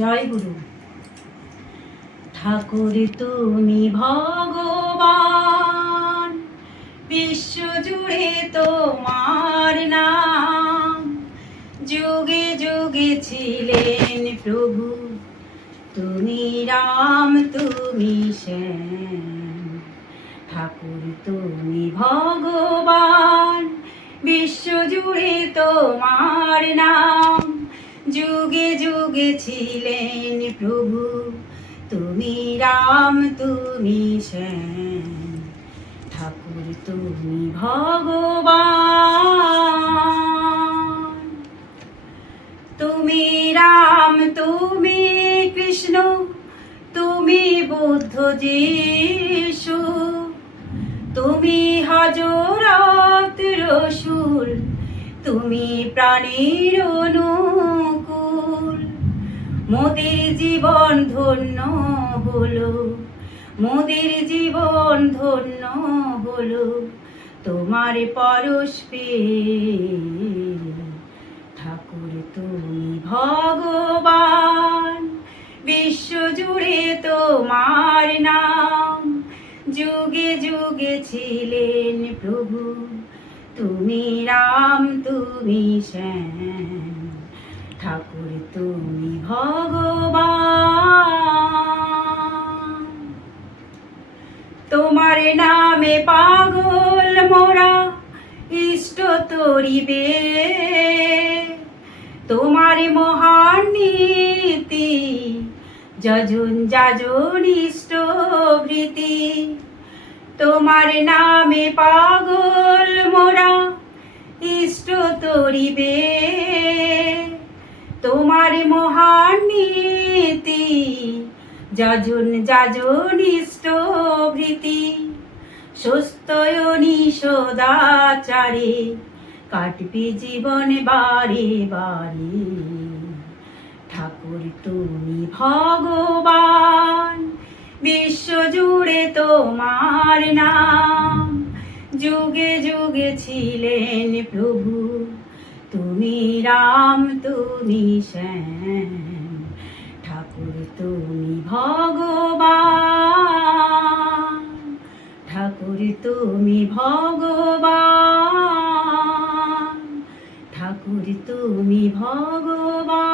জয় গুরু। ঠাকুর তুমি ভগবান বিশ্ব জুড়ে তোমার নাম। যুগে যুগে ছিলেন প্রভু, তুমি রাম, তুমি শ্যাম। ঠাকুর তুমি ভগবান বিশ্ব জুড়ে তোমার নাম। যুগে যুগে ছিলেন প্রভু। তুমি রাম, তুমি শ্যাম ঠাকুর, তুমি ভগবান। তুমি রাম, তুমি কৃষ্ণ। তুমি বুদ্ধ যিশু। তুমি হজরত রসুল। তুমি প্রাণীর অনুকূল মোদের জীবন ধন্য হলো, মোদের জীবন ধন্য হলো, তোমার পরশ ঠাকুর তুমি ভগবান। বিশ্বজুড়ে তোমার নাম, যুগে যুগে ছিলেন প্রভু, তুমি রাম, তুমি শ্যাম। ঠাকুর তুমি ভগবান। তোমার নামে পাগল মোরা, ইষ্ট তরিবে। তোমার মহান নীতি, যজন যাজন ইষ্ট ভৃতি। তোমার নামে পাগল মোরা, ইষ্ট তরিবে। যজন যাজন ইষ্ট ভৃতি সুস্থয়নি সদাচারে, কাটবে জীবন বারে বারে ঠাকুর তুমি ভগবান, বিশ্ব জুড়ে তোমার নাম। যুগে যুগে ছিলেন প্রভু, তুমি রাম, তুমি শ্যাম। তুমি ভগবান। ঠাকুর তুমি ভগবান। ঠাকুর তুমি ভগবান।